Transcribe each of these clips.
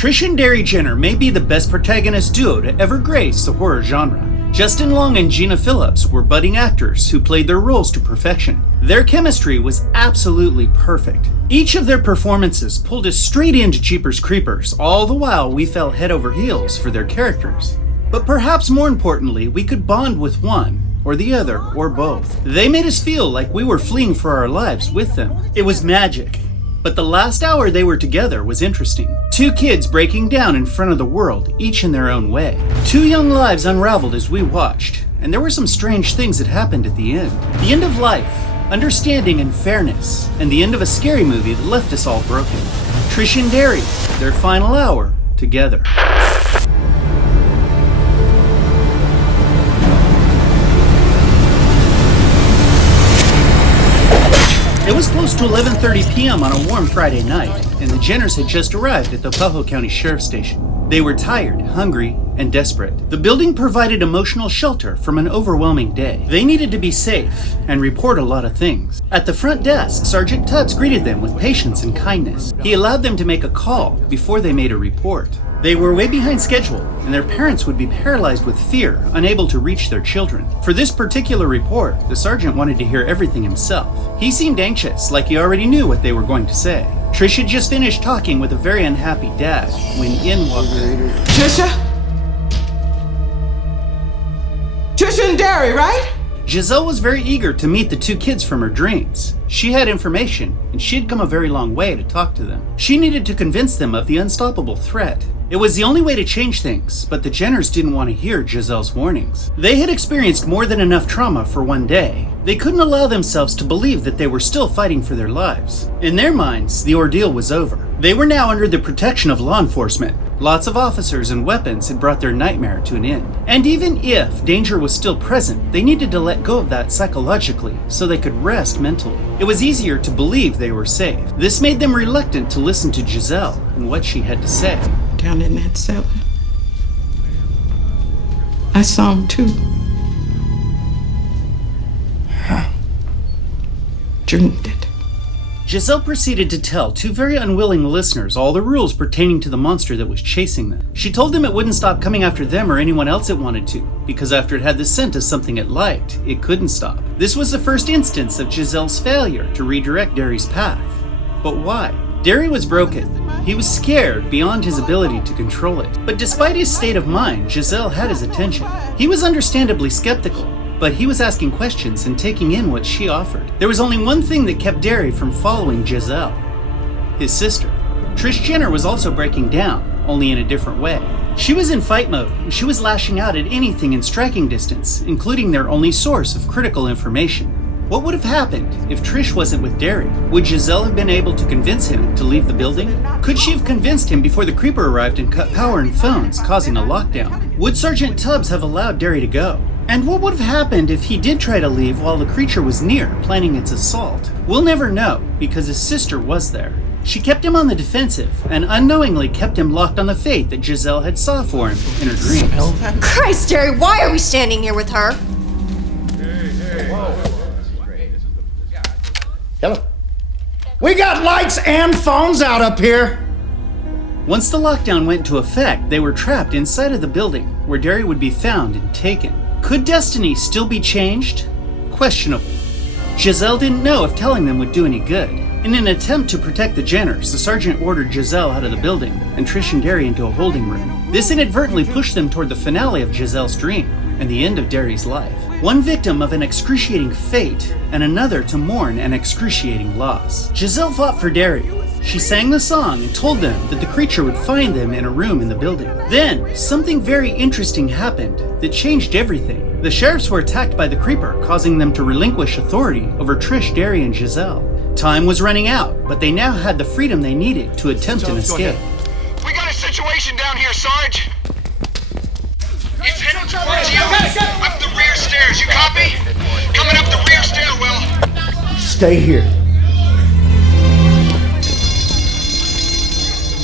Trish and Darry Jenner may be the best protagonist duo to ever grace the horror genre. Justin Long and Gina Phillips were budding actors who played their roles to perfection. Their chemistry was absolutely perfect. Each of their performances pulled us straight into Jeepers Creepers, all the while we fell head over heels for their characters. But perhaps more importantly, we could bond with one, or the other, or both. They made us feel like we were fleeing for our lives with them. It was magic. But the last hour they were together was interesting. Two kids breaking down in front of the world, each in their own way. Two young lives unraveled as we watched, and there were some strange things that happened at the end. The end of life, understanding and fairness, and the end of a scary movie that left us all broken. Trish and Darry, their final hour together. It was close to 11:30 p.m. on a warm Friday night, and the Jenners had just arrived at the Poho County Sheriff's Station. They were tired, hungry, and desperate. The building provided emotional shelter from an overwhelming day. They needed to be safe and report a lot of things. At the front desk, Sergeant Tubbs greeted them with patience and kindness. He allowed them to make a call before they made a report. They were way behind schedule, and their parents would be paralyzed with fear, unable to reach their children. For this particular report, the sergeant wanted to hear everything himself. He seemed anxious, like he already knew what they were going to say. Trish had just finished talking with a very unhappy dad when in walked Trisha? Trisha and Darry, right? Jazelle was very eager to meet the two kids from her dreams. She had information, and she had come a very long way to talk to them. She needed to convince them of the unstoppable threat. It was the only way to change things, but the Jenners didn't want to hear Jazelle's warnings. They had experienced more than enough trauma for one day. They couldn't allow themselves to believe that they were still fighting for their lives. In their minds, the ordeal was over. They were now under the protection of law enforcement. Lots of officers and weapons had brought their nightmare to an end. And even if danger was still present, they needed to let go of that psychologically so they could rest mentally. It was easier to believe they were safe. This made them reluctant to listen to Jazelle and what she had to say. Down in that cellar, I saw him too. Dreamed it. Jazelle proceeded to tell two very unwilling listeners all the rules pertaining to the monster that was chasing them. She told them it wouldn't stop coming after them or anyone else it wanted to, because after it had the scent of something it liked, it couldn't stop. This was the first instance of Jazelle's failure to redirect Darry's path. But why? Darry was broken. He was scared beyond his ability to control it. But despite his state of mind, Jazelle had his attention. He was understandably skeptical, but he was asking questions and taking in what she offered. There was only one thing that kept Darry from following Jazelle: his sister. Trish Jenner was also breaking down, only in a different way. She was in fight mode, and she was lashing out at anything in striking distance, including their only source of critical information. What would have happened if Trish wasn't with Darry? Would Jazelle have been able to convince him to leave the building? Could she have convinced him before the creeper arrived and cut power and phones, causing a lockdown? Would Sergeant Tubbs have allowed Darry to go? And what would have happened if he did try to leave while the creature was near, planning its assault? We'll never know, because his sister was there. She kept him on the defensive, and unknowingly kept him locked on the fate that Jazelle had saw for him in her dreams. Christ, Darry, why are we standing here with her? Hello. We got lights and phones out up here. Once the lockdown went into effect, they were trapped inside of the building, where Darry would be found and taken. Could destiny still be changed? Questionable. Jazelle didn't know if telling them would do any good. In an attempt to protect the Jenners, the sergeant ordered Jazelle out of the building and Trish and Darry into a holding room. This inadvertently pushed them toward the finale of Jazelle's dream and the end of Darry's life. One victim of an excruciating fate, and another to mourn an excruciating loss. Jazelle fought for Darry. She sang the song and told them that the creature would find them in a room in the building. Then, something very interesting happened that changed everything. The sheriffs were attacked by the creeper, causing them to relinquish authority over Trish, Darry, and Jazelle. Time was running out, but they now had the freedom they needed to attempt an escape. We got a situation down here, Sarge. It's heading towards you. Up the rear stairs, you copy? Coming up the rear stairwell. Stay here.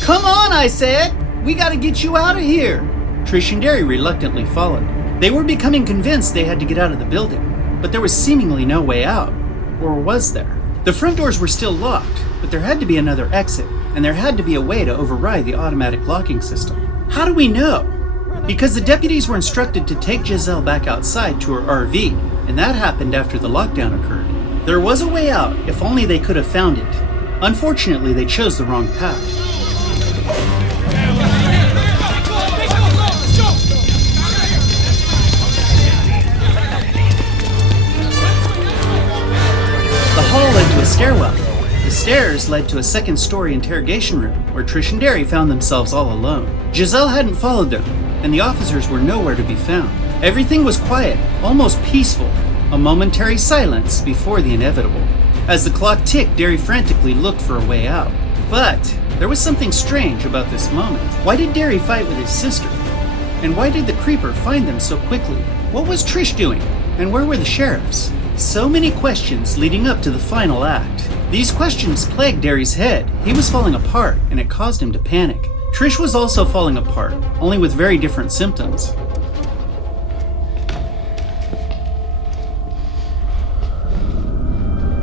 Come on, I said! We gotta get you out of here! Trish and Darry reluctantly followed. They were becoming convinced they had to get out of the building, but there was seemingly no way out. Or was there? The front doors were still locked, but but there had to be another exit, and there had to be a way to override the automatic locking system. How do we know? Because the deputies were instructed to take Jazelle back outside to her RV, and that happened after the lockdown occurred. There was a way out if only they could have found it. Unfortunately, they chose the wrong path. The hall led to a stairwell. The stairs led to a second-story interrogation room where Trish and Darry found themselves all alone. Jazelle hadn't followed them, and the officers were nowhere to be found. Everything was quiet, almost peaceful, a momentary silence before the inevitable. As the clock ticked, Darry frantically looked for a way out. But there was something strange about this moment. Why did Darry fight with his sister? And why did the creeper find them so quickly? What was Trish doing? And where were the sheriffs? So many questions leading up to the final act. These questions plagued Darry's head. He was falling apart, and it caused him to panic. Trish was also falling apart, only with very different symptoms.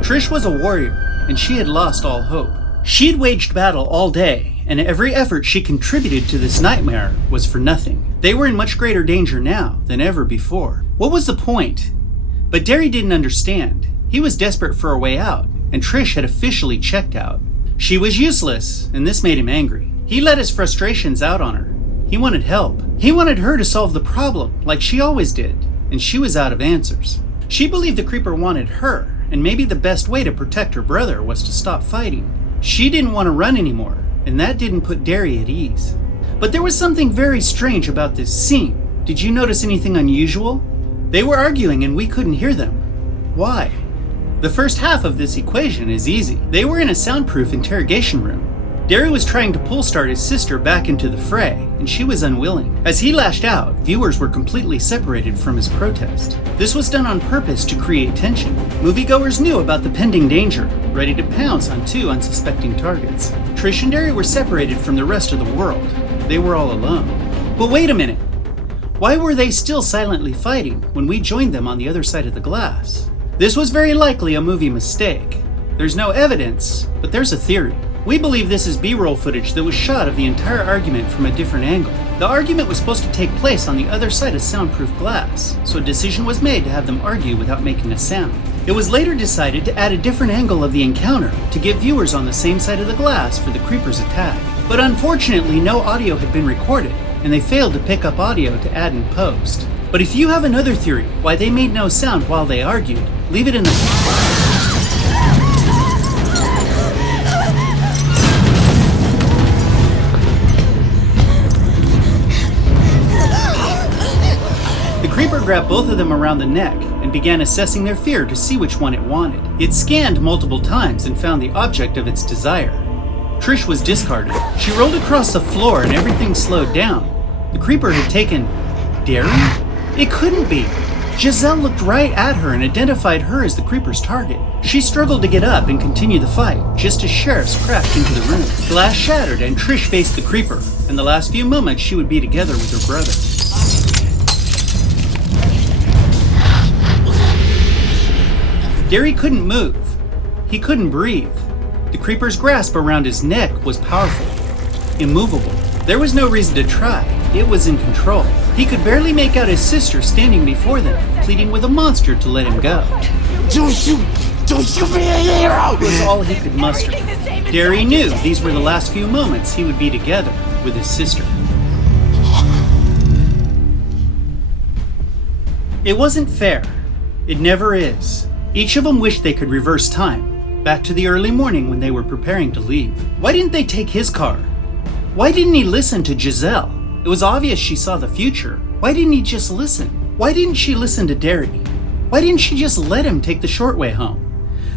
Trish was a warrior, and she had lost all hope. She'd waged battle all day, and every effort she contributed to this nightmare was for nothing. They were in much greater danger now than ever before. What was the point? But Darry didn't understand. He was desperate for a way out, and Trish had officially checked out. She was useless, and this made him angry. He let his frustrations out on her. He wanted help. He wanted her to solve the problem, like she always did, and she was out of answers. She believed the creeper wanted her, and maybe the best way to protect her brother was to stop fighting. She didn't want to run anymore, and that didn't put Darry at ease. But there was something very strange about this scene. Did you notice anything unusual? They were arguing and we couldn't hear them. Why? The first half of this equation is easy. They were in a soundproof interrogation room. Darry was trying to pull start his sister back into the fray, and she was unwilling. As he lashed out, viewers were completely separated from his protest. This was done on purpose to create tension. Moviegoers knew about the pending danger, ready to pounce on two unsuspecting targets. Trish and Darry were separated from the rest of the world. They were all alone. But wait a minute. Why were they still silently fighting when we joined them on the other side of the glass? This was very likely a movie mistake. There's no evidence, but there's a theory. We believe this is B-roll footage that was shot of the entire argument from a different angle. The argument was supposed to take place on the other side of soundproof glass, so a decision was made to have them argue without making a sound. It was later decided to add a different angle of the encounter to give viewers on the same side of the glass for the creeper's attack. But unfortunately, no audio had been recorded, and they failed to pick up audio to add in post. But if you have another theory why they made no sound while they argued, leave it in the... The creeper grabbed both of them around the neck and began assessing their fear to see which one it wanted. It scanned multiple times and found the object of its desire. Trish was discarded. She rolled across the floor and everything slowed down. The creeper had taken... Darry? It couldn't be. Jazelle looked right at her and identified her as the creeper's target. She struggled to get up and continue the fight, just as sheriffs crashed into the room. Glass shattered and Trish faced the creeper. In the last few moments, she would be together with her brother. Darry couldn't move. He couldn't breathe. The creeper's grasp around his neck was powerful, immovable. There was no reason to try. It was in control. He could barely make out his sister standing before them, pleading with a monster to let him go. Don't you be a hero! It was all he could muster. Darry knew these were the last few moments he would be together with his sister. It wasn't fair. It never is. Each of them wished they could reverse time, back to the early morning when they were preparing to leave. Why didn't they take his car? Why didn't he listen to Jazelle? It was obvious she saw the future. Why didn't he just listen? Why didn't she listen to Darry? Why didn't she just let him take the short way home?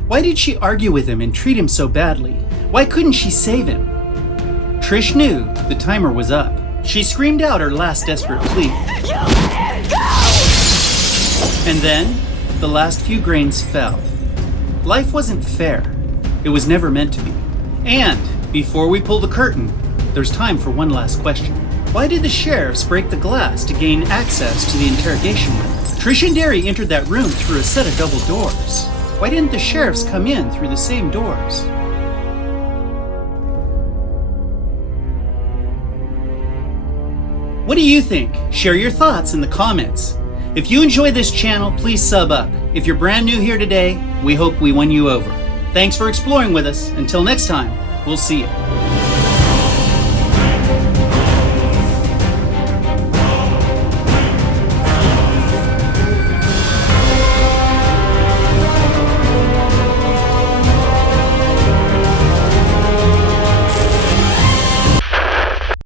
Why did she argue with him and treat him so badly? Why couldn't she save him? Trish knew the timer was up. She screamed out her last desperate plea. And then, the last few grains fell. Life wasn't fair. It was never meant to be. And, before we pull the curtain, there's time for one last question. Why did the sheriffs break the glass to gain access to the interrogation room? Trish and Darry entered that room through a set of double doors. Why didn't the sheriffs come in through the same doors? What do you think? Share your thoughts in the comments. If you enjoy this channel, please sub up. If you're brand new here today, we hope we won you over. Thanks for exploring with us. Until next time, we'll see you.